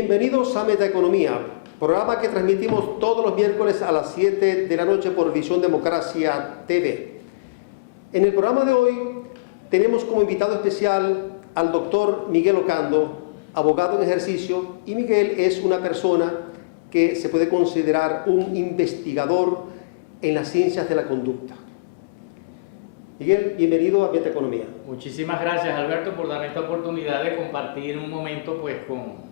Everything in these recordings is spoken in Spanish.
Bienvenidos a Metaeconomía, programa que transmitimos todos los miércoles a las 7 de la noche por Visión Democracia TV. En el programa de hoy tenemos como invitado especial al doctor Miguel Ocando, abogado en ejercicio, y Miguel es una persona que se puede considerar un investigador en las ciencias de la conducta. Miguel, bienvenido a Metaeconomía. Muchísimas gracias, Alberto, por darme esta oportunidad de compartir un momento pues, con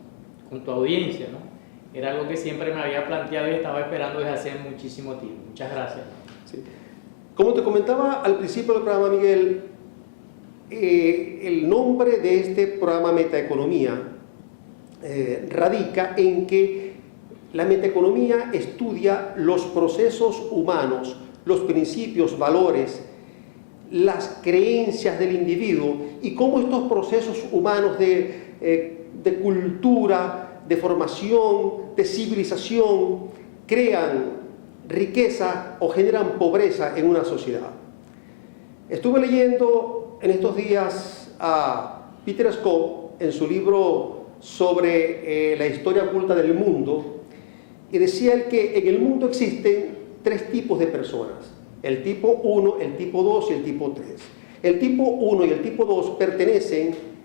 tu audiencia, ¿no? Era algo que siempre me había planteado y estaba esperando desde hace muchísimo tiempo. Muchas gracias. Sí. Como te comentaba al principio del programa, Miguel, el nombre de este programa Metaeconomía radica en que la metaeconomía estudia los procesos humanos, los principios, valores, las creencias del individuo y cómo estos procesos humanos de cultura, de formación, de civilización, crean riqueza o generan pobreza en una sociedad. Estuve leyendo en estos días a Peter Scott en su libro sobre la historia oculta del mundo, y decía él que en el mundo existen tres tipos de personas: el tipo 1, el tipo 2 y el tipo 3. El tipo 1 y el tipo 2 pertenecen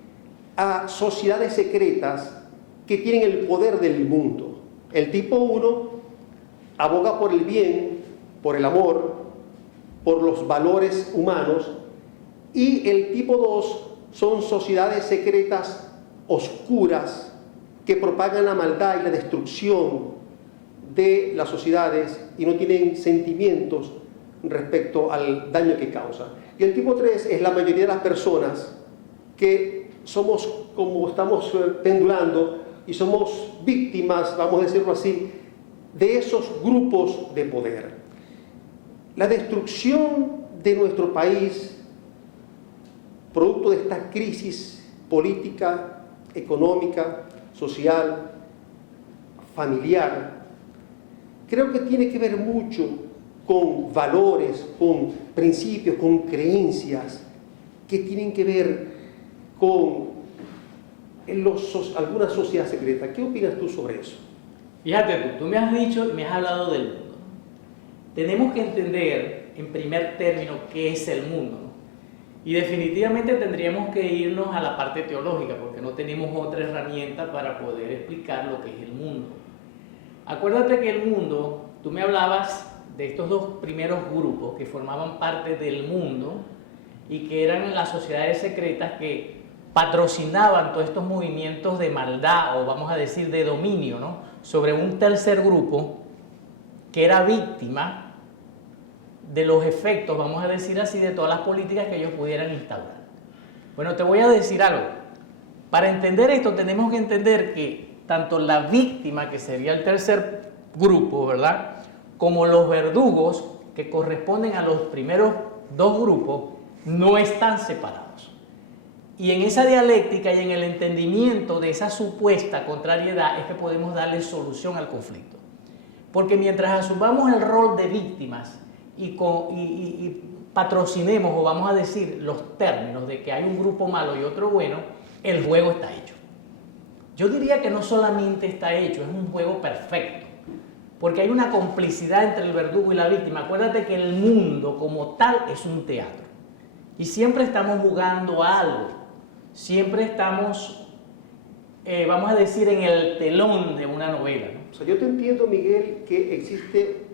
a sociedades secretas que tienen el poder del mundo. El tipo 1 aboga por el bien, por el amor, por los valores humanos, y el tipo 2 son sociedades secretas oscuras que propagan la maldad y la destrucción de las sociedades y no tienen sentimientos respecto al daño que causa. Y el tipo 3 es la mayoría de las personas que somos, como estamos pendulando, y somos víctimas, vamos a decirlo así, de esos grupos de poder. La destrucción de nuestro país, producto de esta crisis política, económica, social, familiar, creo que tiene que ver mucho con valores, con principios, con creencias que tienen que ver con alguna sociedad secreta. ¿Qué opinas tú sobre eso? Fíjate, tú me has dicho y me has hablado del mundo. Tenemos que entender en primer término qué es el mundo, ¿no? Y definitivamente tendríamos que irnos a la parte teológica porque no tenemos otra herramienta para poder explicar lo que es el mundo. Acuérdate que el mundo, tú me hablabas de estos dos primeros grupos que formaban parte del mundo y que eran las sociedades secretas que patrocinaban todos estos movimientos de maldad o vamos a decir de dominio, ¿no? Sobre un tercer grupo que era víctima de los efectos, vamos a decir así, de todas las políticas que ellos pudieran instaurar. Bueno, te voy a decir algo. Para entender esto tenemos que entender que tanto la víctima, que sería el tercer grupo, ¿verdad?, como los verdugos, que corresponden a los primeros dos grupos, no están separados. Y en esa dialéctica y en el entendimiento de esa supuesta contrariedad es que podemos darle solución al conflicto. Porque mientras asumamos el rol de víctimas y patrocinemos, o vamos a decir, los términos de que hay un grupo malo y otro bueno, el juego está hecho. Yo diría que no solamente está hecho, es un juego perfecto. Porque hay una complicidad entre el verdugo y la víctima. Acuérdate que el mundo como tal es un teatro. Y siempre estamos jugando a algo. Siempre estamos, vamos a decir, en el telón de una novela, ¿no? O sea, yo te entiendo, Miguel, que existe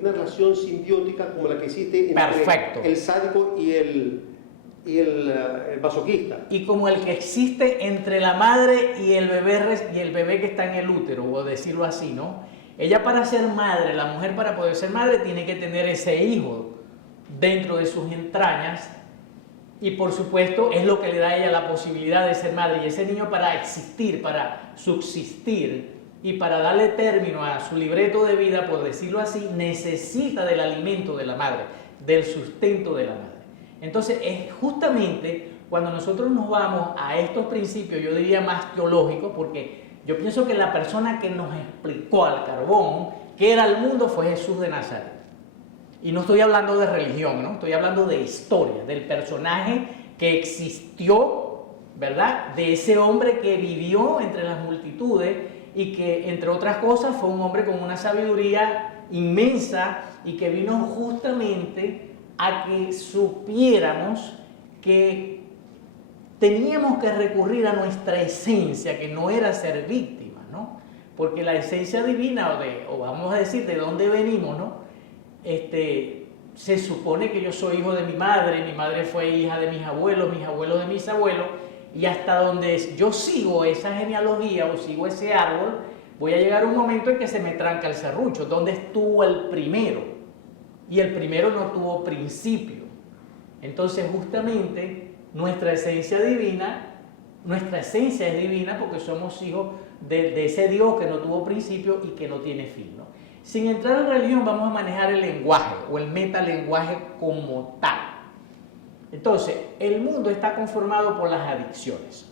una relación simbiótica como la que existe entre el sádico y el masoquista. Y como el que existe entre la madre y el bebé que está en el útero, o decirlo así, ¿no? Ella, para ser madre, la mujer para poder ser madre tiene que tener ese hijo dentro de sus entrañas y por supuesto es lo que le da a ella la posibilidad de ser madre, y ese niño, para existir, para subsistir y para darle término a su libreto de vida, por decirlo así, necesita del alimento de la madre, del sustento de la madre. Entonces es justamente cuando nosotros nos vamos a estos principios, yo diría más teológicos, porque yo pienso que la persona que nos explicó al carbón qué era el mundo fue Jesús de Nazaret. Y no estoy hablando de religión, ¿no? Estoy hablando de historia, del personaje que existió ¿verdad? De ese hombre que vivió entre las multitudes y que, entre otras cosas, fue un hombre con una sabiduría inmensa y que vino justamente a que supiéramos que teníamos que recurrir a nuestra esencia, que no era ser víctimas, ¿no? Porque la esencia divina, o vamos a decir de dónde venimos, ¿no? Se supone que yo soy hijo de mi madre fue hija de mis abuelos de mis abuelos, y hasta donde yo sigo esa genealogía o sigo ese árbol, voy a llegar a un momento en que se me tranca el serrucho. ¿Dónde estuvo el primero? Y el primero no tuvo principio. Entonces, justamente, nuestra esencia es divina porque somos hijos de ese Dios que no tuvo principio y que no tiene fin, ¿no? Sin entrar en religión, vamos a manejar el lenguaje o el metalenguaje como tal. Entonces, el mundo está conformado por las adicciones.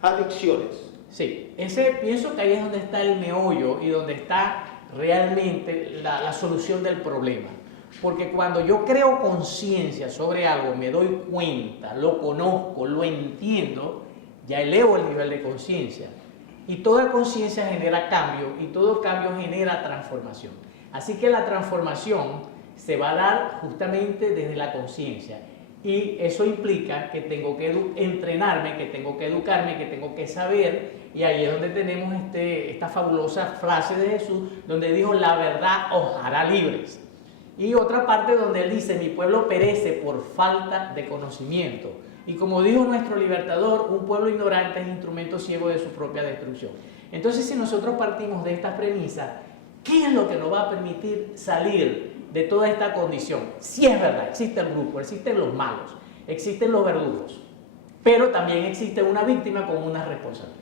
Adicciones. Sí, pienso que ahí es donde está el meollo y donde está realmente la solución del problema. Porque cuando yo creo conciencia sobre algo, me doy cuenta, lo conozco, lo entiendo, ya elevo el nivel de conciencia. Y toda conciencia genera cambio y todo cambio genera transformación. Así que la transformación se va a dar justamente desde la conciencia. Y eso implica que tengo que entrenarme, que tengo que educarme, que tengo que saber. Y ahí es donde tenemos esta fabulosa frase de Jesús, donde dijo: la verdad os hará libres. Y otra parte donde él dice: mi pueblo perece por falta de conocimiento. Y como dijo nuestro libertador, un pueblo ignorante es instrumento ciego de su propia destrucción. Entonces, si nosotros partimos de estas premisas, ¿qué es lo que nos va a permitir salir de toda esta condición? Si es verdad, existe el grupo, existen los malos, existen los verdugos, pero también existe una víctima con una responsabilidad.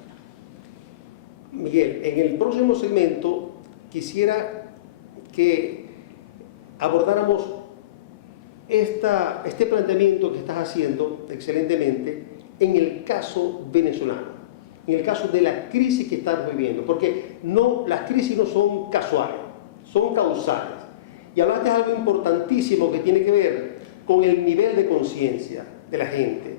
Miguel, en el próximo segmento quisiera que abordáramos este planteamiento que estás haciendo excelentemente en el caso venezolano, en el caso de la crisis que estamos viviendo, porque las crisis no son casuales, son causales. Y hablaste de algo importantísimo que tiene que ver con el nivel de conciencia de la gente,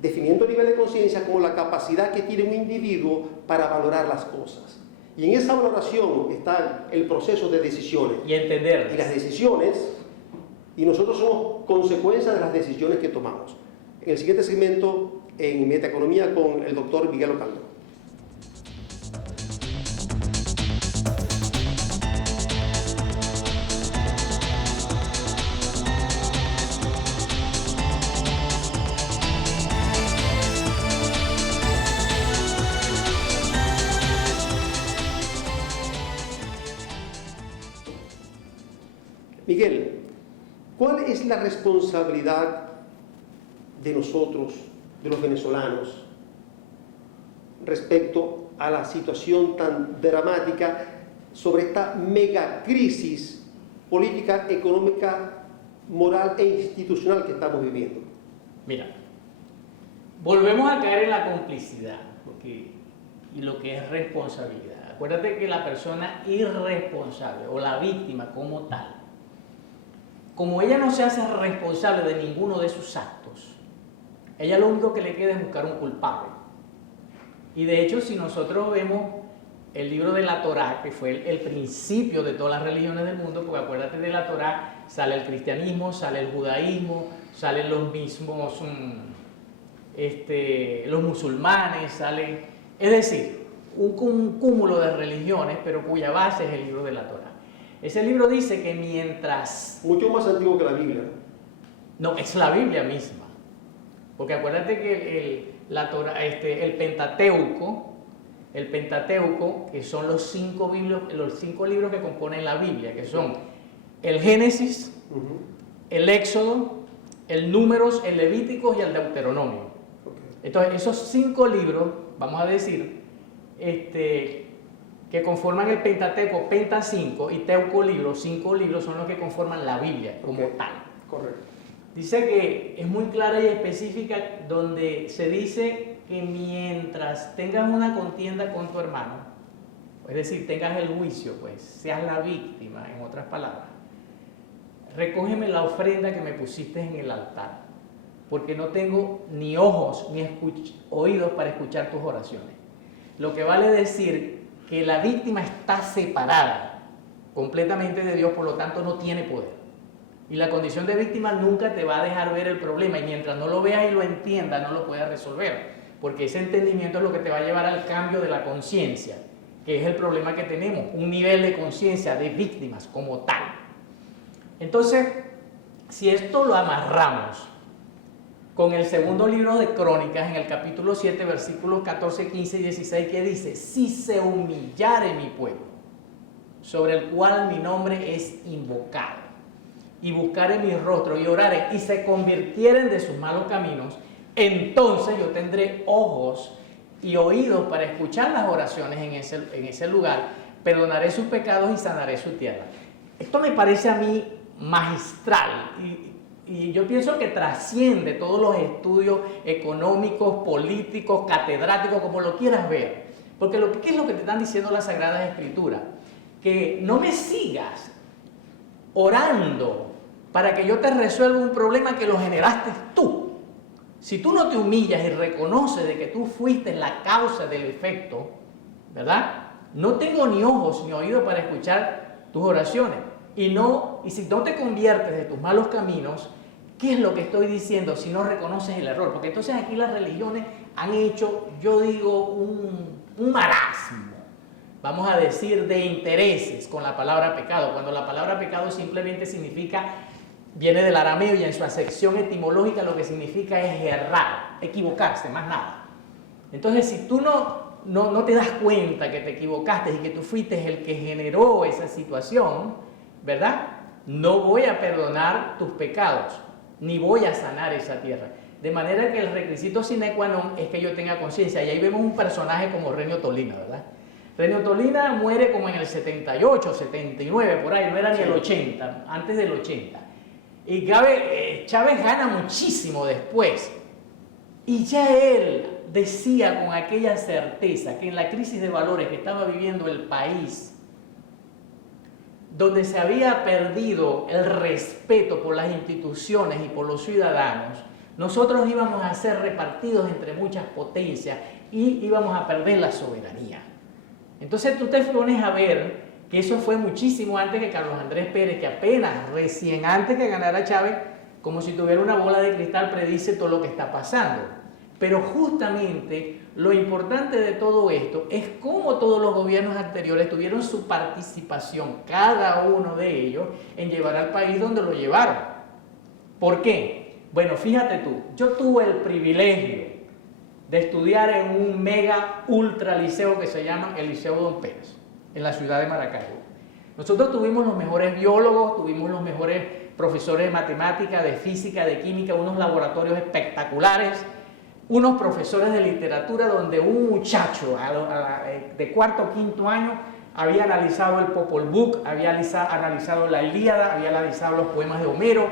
definiendo el nivel de conciencia como la capacidad que tiene un individuo para valorar las cosas. Y en esa valoración está el proceso de decisiones. Y entender. Y las decisiones, y nosotros somos consecuencia de las decisiones que tomamos. En el siguiente segmento, en Metaeconomía, con el doctor Miguel Ocando. Miguel, ¿cuál es la responsabilidad de nosotros, de los venezolanos, respecto a la situación tan dramática sobre esta megacrisis política, económica, moral e institucional que estamos viviendo? Mira, volvemos a caer en la complicidad y lo que es responsabilidad. Acuérdate que la persona irresponsable o la víctima como tal, como ella no se hace responsable de ninguno de sus actos, ella lo único que le queda es buscar un culpable. Y de hecho, si nosotros vemos el libro de la Torá, que fue el principio de todas las religiones del mundo, porque acuérdate, de la Torá sale el cristianismo, sale el judaísmo, salen los mismos los musulmanes, es decir, un cúmulo de religiones, pero cuya base es el libro de la Torá. Ese libro dice que mientras... Mucho más antiguo que la Biblia. No, es la Biblia misma. Porque acuérdate que el Pentateuco, que son los cinco libros que componen la Biblia, que son el Génesis, el Éxodo, el Números, el Levíticos y el Deuteronomio. Entonces, esos 5 libros, vamos a decir, que conforman el Pentateuco, Penta 5 y Teuco libros, 5 libros son los que conforman la Biblia como tal. Correcto. Dice que es muy clara y específica, donde se dice que mientras tengas una contienda con tu hermano, es decir, tengas el juicio, pues seas la víctima, en otras palabras, recógeme la ofrenda que me pusiste en el altar. porque no tengo ni ojos ni oídos para escuchar tus oraciones. Lo que vale decir que la víctima está separada completamente de Dios, por lo tanto no tiene poder. Y la condición de víctima nunca te va a dejar ver el problema, y mientras no lo veas y lo entiendas, no lo puedes resolver, porque ese entendimiento es lo que te va a llevar al cambio de la conciencia, que es el problema que tenemos, un nivel de conciencia de víctimas como tal. Entonces, si esto lo amarramos con el segundo libro de Crónicas, en el capítulo 7, versículos 14, 15 y 16, que dice: si se humillare mi pueblo, sobre el cual mi nombre es invocado, y buscare mi rostro, y orare, y se convirtieren de sus malos caminos, entonces yo tendré ojos y oídos para escuchar las oraciones en ese lugar, perdonaré sus pecados y sanaré su tierra. Esto me parece a mí magistral, y yo pienso que trasciende todos los estudios económicos, políticos, catedráticos, como lo quieras ver. Porque ¿qué es lo que te están diciendo las Sagradas Escrituras? Que no me sigas orando para que yo te resuelva un problema que lo generaste tú. Si tú no te humillas y reconoces de que tú fuiste la causa del efecto, ¿verdad? No tengo ni ojos ni oídos para escuchar tus oraciones. Y si no te conviertes de tus malos caminos, ¿qué es lo que estoy diciendo si no reconoces el error? Porque entonces aquí las religiones han hecho, yo digo, un marasmo, vamos a decir, de intereses con la palabra pecado, cuando la palabra pecado simplemente significa, viene del arameo, y en su acepción etimológica lo que significa es errar, equivocarse, más nada. Entonces, si tú no te das cuenta que te equivocaste y que tú fuiste el que generó esa situación, ¿verdad? No voy a perdonar tus pecados, ni voy a sanar esa tierra. De manera que el requisito sine qua non es que yo tenga conciencia. Y ahí vemos un personaje como Renio Tolina, ¿verdad? Renio Tolina muere como en el 78, 79, por ahí, no era ni el 80, antes del 80. Y Chávez gana muchísimo después. Y ya él decía con aquella certeza que en la crisis de valores que estaba viviendo el país, donde se había perdido el respeto por las instituciones y por los ciudadanos, nosotros íbamos a ser repartidos entre muchas potencias y íbamos a perder la soberanía. Entonces tú te pones a ver que eso fue muchísimo antes que Carlos Andrés Pérez, que apenas recién antes que ganara Chávez, como si tuviera una bola de cristal, predice todo lo que está pasando. Pero justamente lo importante de todo esto es cómo todos los gobiernos anteriores tuvieron su participación, cada uno de ellos, en llevar al país donde lo llevaron. ¿Por qué? Bueno, fíjate tú, yo tuve el privilegio de estudiar en un mega ultra liceo que se llama el Liceo Don Pérez, en la ciudad de Maracaibo. Nosotros tuvimos los mejores biólogos, tuvimos los mejores profesores de matemática, de física, de química, unos laboratorios espectaculares, unos profesores de literatura donde un muchacho de cuarto o quinto año había analizado el Popol Vuh, había analizado la Ilíada, había analizado los poemas de Homero,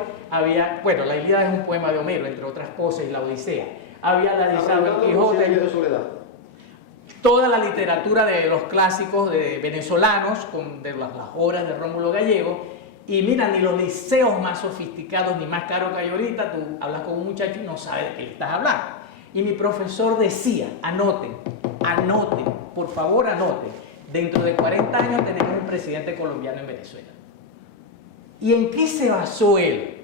bueno, la Ilíada es un poema de Homero, entre otras cosas, y la Odisea, había analizado el Quijote, toda la literatura de los clásicos de venezolanos, de las obras de Rómulo Gallego. Y mira, ni los liceos más sofisticados ni más caros que hay ahorita, tú hablas con un muchacho y no sabes de qué le estás hablando. Y mi profesor decía, anoten, por favor anoten, dentro de 40 años tenemos un presidente colombiano en Venezuela. ¿Y en qué se basó él?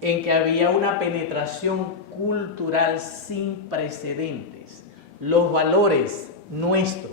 En que había una penetración cultural sin precedentes. Los valores nuestros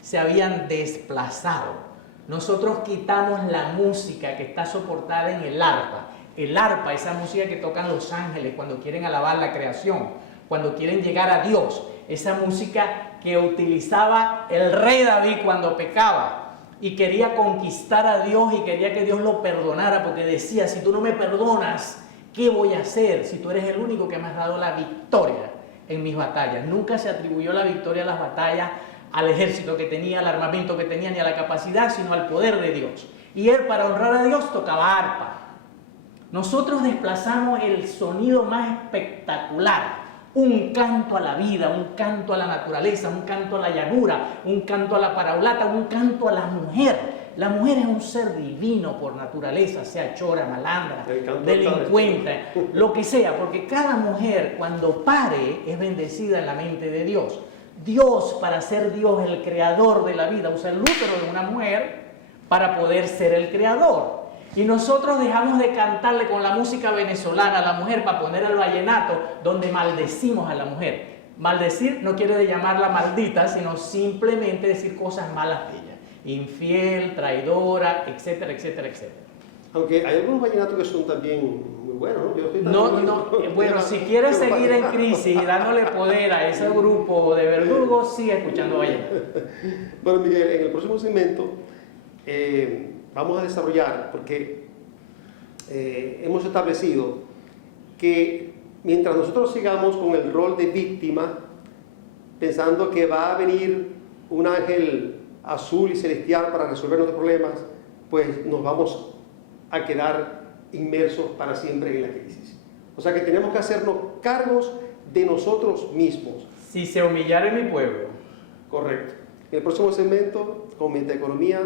se habían desplazado. Nosotros quitamos la música que está soportada en el arpa. El arpa, esa música que tocan los ángeles cuando quieren alabar la creación, cuando quieren llegar a Dios. Esa música que utilizaba el rey David cuando pecaba y quería conquistar a Dios y quería que Dios lo perdonara, porque decía, si tú no me perdonas, ¿qué voy a hacer si tú eres el único que me has dado la victoria en mis batallas? Nunca se atribuyó la victoria a las batallas, al ejército que tenía, al armamento que tenía, ni a la capacidad, sino al poder de Dios. Y él, para honrar a Dios, tocaba arpa. Nosotros desplazamos el sonido más espectacular, un canto a la vida, un canto a la naturaleza, un canto a la llanura, un canto a la paraulata, un canto a la mujer. La mujer es un ser divino por naturaleza, sea chora, malandra, El canto delincuente, lo que sea, porque cada mujer cuando pare es bendecida en la mente de Dios. Dios, para ser Dios, el creador de la vida, usa el útero de una mujer para poder ser el creador. Y nosotros dejamos de cantarle con la música venezolana a la mujer para poner el vallenato donde maldecimos a la mujer. Maldecir no quiere llamarla maldita, sino simplemente decir cosas malas de ella. Infiel, traidora, etcétera, etcétera, etcétera. Aunque hay algunos vallenatos que son también muy buenos, ¿no? Yo estoy Bueno, si quieres seguir en crisis y dándole poder a ese grupo de verdugos, sigue escuchando vallenato. Bueno, Miguel, en el próximo segmento vamos a desarrollar, porque hemos establecido que mientras nosotros sigamos con el rol de víctima, pensando que va a venir un ángel azul y celestial para resolver nuestros problemas, pues nos vamos a quedar inmersos para siempre en la crisis. O sea que tenemos que hacernos cargos de nosotros mismos. Si se humillara en mi pueblo. Correcto. En el próximo segmento, con Metaeconomía.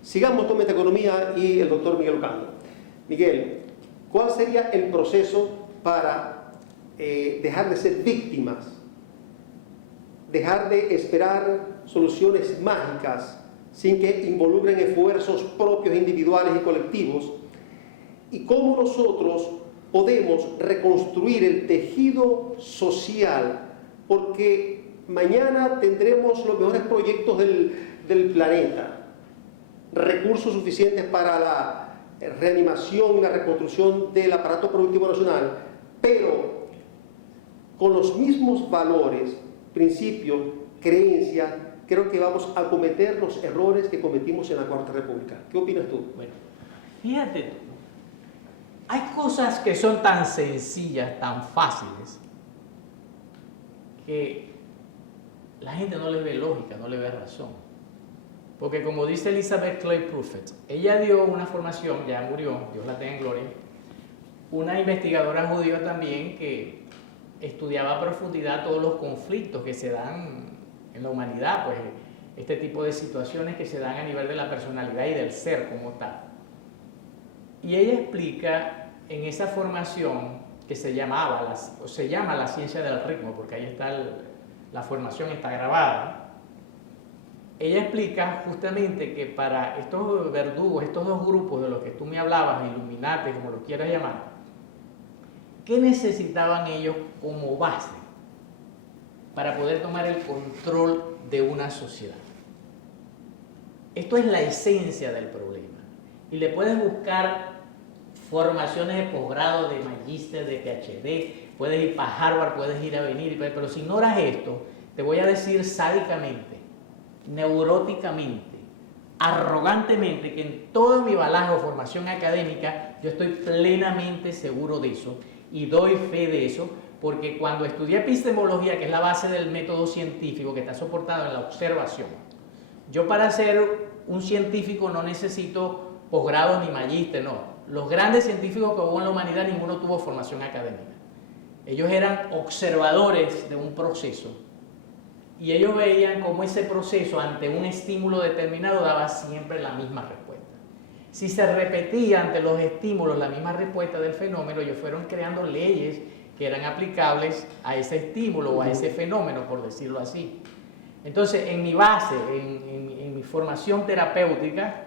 Sigamos con Metaeconomía y el doctor Miguel Ocando. Miguel, ¿cuál sería el proceso para dejar de ser víctimas? Dejar de esperar soluciones mágicas sin que involucren esfuerzos propios, individuales y colectivos. ¿Y cómo nosotros podemos reconstruir el tejido social? Porque mañana tendremos los mejores proyectos del planeta. Recursos suficientes para la reanimación y la reconstrucción del aparato productivo nacional, pero con los mismos valores, principios, creencias, creo que vamos a cometer los errores que cometimos en la Cuarta República. ¿Qué opinas tú? Bueno, fíjate tú, hay cosas que son tan sencillas, tan fáciles, que la gente no le ve lógica, no le ve razón. Porque como dice Elizabeth Clay Pruitt, ella dio una formación, ya murió, Dios la tenga en gloria, una investigadora judía también que estudiaba a profundidad todos los conflictos que se dan en la humanidad, pues este tipo de situaciones que se dan a nivel de la personalidad y del ser como tal. Y ella explica en esa formación que se llama la ciencia del ritmo, porque ahí está la formación está grabada. Ella explica justamente que para estos verdugos, estos dos grupos de los que tú me hablabas, Illuminati, como lo quieras llamar, ¿qué necesitaban ellos como base para poder tomar el control de una sociedad? Esto es la esencia del problema. Y le puedes buscar formaciones de posgrado, de magíster, de PhD, puedes ir para Harvard, puedes ir a venir, pero si ignoras esto, te voy a decir sádicamente, neuróticamente, arrogantemente, que en todo mi balaje o formación académica yo estoy plenamente seguro de eso y doy fe de eso, porque cuando estudié epistemología, que es la base del método científico que está soportado en la observación, yo para ser un científico no necesito posgrado ni magíster, no. Los grandes científicos que hubo en la humanidad, ninguno tuvo formación académica. Ellos eran observadores de un proceso y ellos veían cómo ese proceso ante un estímulo determinado daba siempre la misma respuesta. Si se repetía ante los estímulos la misma respuesta del fenómeno, ellos fueron creando leyes que eran aplicables a ese estímulo o a ese fenómeno, por decirlo así. Entonces, en mi base, en mi formación terapéutica,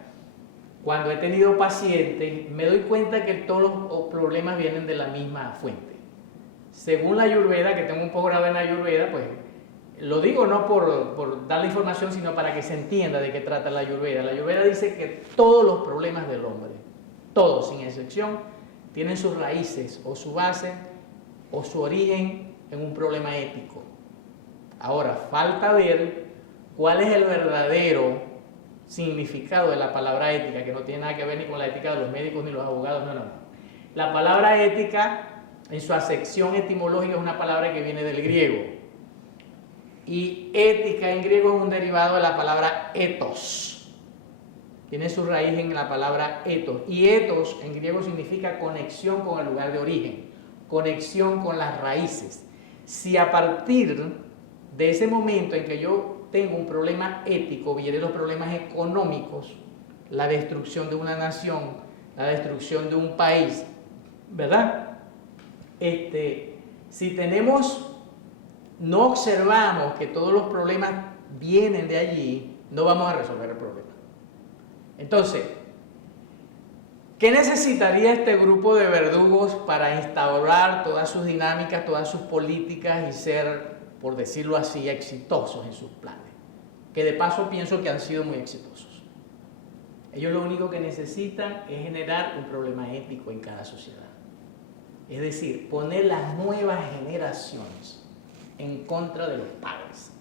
cuando he tenido pacientes, me doy cuenta que todos los problemas vienen de la misma fuente. Según la Ayurveda, que tengo un posgrado en Ayurveda, pues lo digo no por dar la información, sino para que se entienda de qué trata la Ayurveda. La Ayurveda dice que todos los problemas del hombre, todos sin excepción, tienen sus raíces o su base o su origen en un problema ético. Ahora, falta ver cuál es el verdadero significado de la palabra ética, que no tiene nada que ver ni con la ética de los médicos ni los abogados, no. La palabra ética, en su acepción etimológica, es una palabra que viene del griego. Y ética en griego es un derivado de la palabra ethos. Tiene su raíz en la palabra ethos. Y ethos en griego significa conexión con el lugar de origen, conexión con las raíces. Si a partir de ese momento en que yo tengo un problema ético, vienen los problemas económicos, la destrucción de una nación, la destrucción de un país, ¿verdad? Si no observamos que todos los problemas vienen de allí, no vamos a resolver el problema. Entonces, ¿qué necesitaría este grupo de verdugos para instaurar todas sus dinámicas, todas sus políticas y ser, por decirlo así, exitosos en sus planes? Que de paso pienso que han sido muy exitosos. Ellos lo único que necesitan es generar un problema ético en cada sociedad. Es decir, poner las nuevas generaciones en contra de los padres,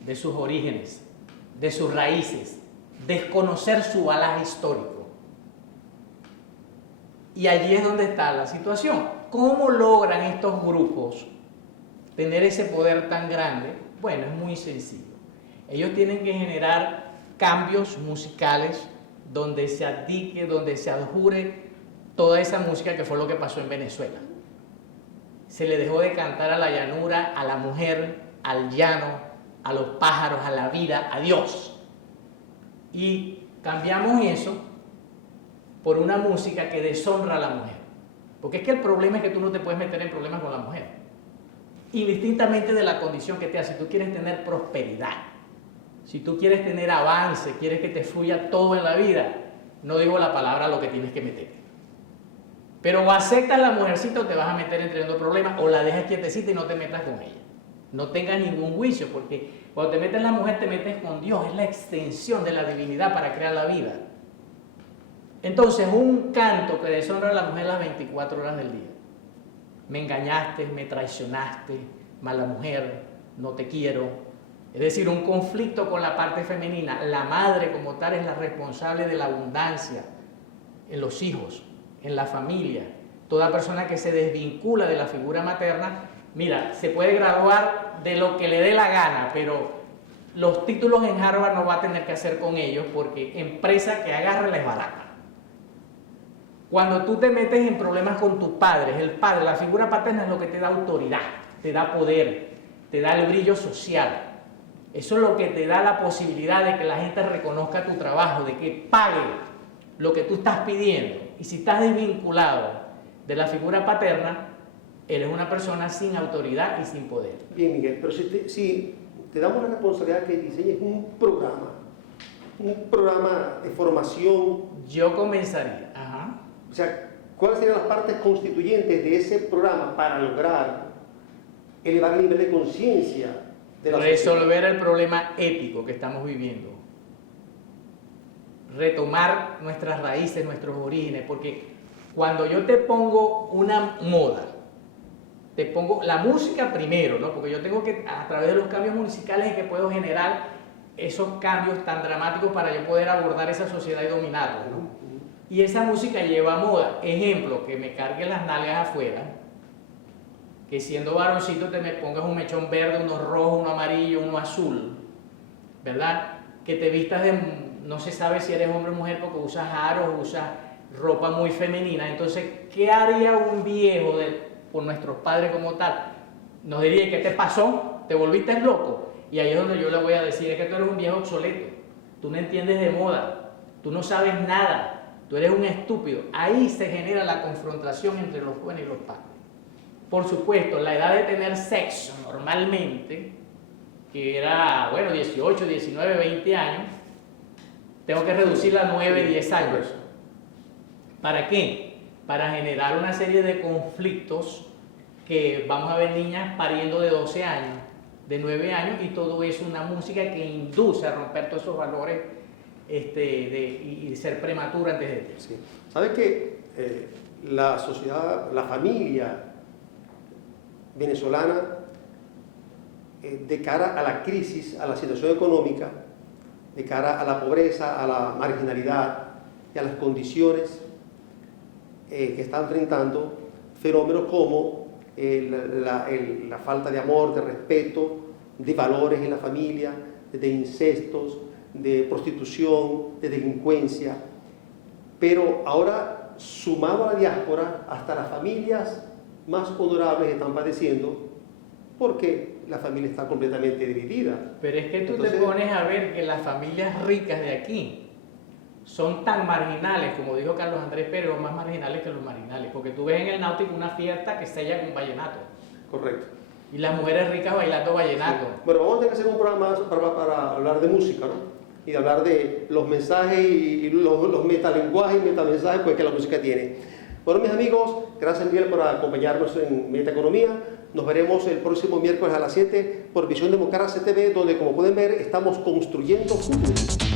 de sus orígenes, de sus raíces, desconocer su bagaje histórico. Y allí es donde está la situación. ¿Cómo logran estos grupos tener ese poder tan grande? Bueno, es muy sencillo. Ellos tienen que generar cambios musicales donde se abdique, donde se adjure toda esa música que fue lo que pasó en Venezuela. Se le dejó de cantar a la llanura, a la mujer, al llano, a los pájaros, a la vida, a Dios. Y cambiamos eso por una música que deshonra a la mujer. Porque es que el problema es que tú no te puedes meter en problemas con la mujer. Indistintamente de la condición que te hace, si tú quieres tener prosperidad, si tú quieres tener avance, quieres que te fluya todo en la vida, no digo la palabra lo que tienes que meter. Pero o aceptas a la mujercita o te vas a meter en tremendo problema, o la dejas quietecita y no te metas con ella. No tengas ningún juicio, porque cuando te metes en la mujer te metes con Dios, es la extensión de la divinidad para crear la vida. Entonces, un canto que deshonra a la mujer las 24 horas del día. Me engañaste, me traicionaste, mala mujer, no te quiero. Es decir, un conflicto con la parte femenina. La madre como tal es la responsable de la abundancia en los hijos, en la familia. Toda persona que se desvincula de la figura materna, mira, se puede graduar de lo que le dé la gana, pero los títulos en Harvard no va a tener que hacer con ellos porque empresa que agarra les barata. Cuando tú te metes en problemas con tus padres, el padre, la figura paterna es lo que te da autoridad, te da poder, te da el brillo social. Eso es lo que te da la posibilidad de que la gente reconozca tu trabajo, de que pague lo que tú estás pidiendo. Y si estás desvinculado de la figura paterna, eres una persona sin autoridad y sin poder. Bien, Miguel, pero si te damos la responsabilidad que diseñes un programa de formación. Yo comenzaría, O sea, ¿cuáles serían las partes constituyentes de ese programa para lograr elevar el nivel de conciencia de la sociedad? Resolver el problema ético que estamos viviendo. Retomar nuestras raíces, nuestros orígenes, porque cuando yo te pongo una moda, te pongo la música primero, ¿no? Porque yo tengo que, a través de los cambios musicales, es que puedo generar esos cambios tan dramáticos para yo poder abordar esa sociedad y dominarla, ¿no? Y esa música lleva moda. Ejemplo, que me cargue las nalgas afuera, que siendo varoncito te me pongas un mechón verde, uno rojo, uno amarillo, uno azul, ¿verdad? Que te vistas de, no se sabe si eres hombre o mujer porque usas aros, usas ropa muy femenina. Entonces, ¿qué haría un viejo por nuestros padres como tal? Nos diría, ¿qué te pasó? ¿Te volviste loco? Y ahí es donde yo le voy a decir, es que tú eres un viejo obsoleto, tú no entiendes de moda, tú no sabes nada. Tú eres un estúpido. Ahí se genera la confrontación entre los jóvenes y los padres. Por supuesto, la edad de tener sexo normalmente, que era, 18, 19, 20 años, tengo que reducirla a 9, 10 años. ¿Para qué? Para generar una serie de conflictos que vamos a ver niñas pariendo de 12 años, de 9 años, y todo eso una música que induce a romper todos esos valores y ser prematura antes de tiempo. Sí. ¿Sabes que la sociedad, la familia venezolana, de cara a la crisis, a la situación económica, de cara a la pobreza, a la marginalidad y a las condiciones que está enfrentando, fenómenos como la falta de amor, de respeto, de valores en la familia, de incestos, de prostitución, de delincuencia. Pero ahora, sumado a la diáspora, hasta las familias más honorables están padeciendo porque la familia está completamente dividida. Pero es que tú Entonces, te pones a ver que las familias ricas de aquí son tan marginales, como dijo Carlos Andrés Pérez, o más marginales que los marginales, porque tú ves en el Náutico una fiesta que sella con vallenato. Correcto. Y las mujeres ricas bailando vallenato. Sí. Bueno, vamos a tener que hacer un programa para hablar de música, ¿no? Y de hablar de los mensajes y los metalenguajes y metamensajes pues, que la música tiene. Bueno, mis amigos, gracias Miguel por acompañarnos en Metaeconomía. Nos veremos el próximo miércoles a las 7 por Visión Democracia TV, donde como pueden ver estamos construyendo juntos.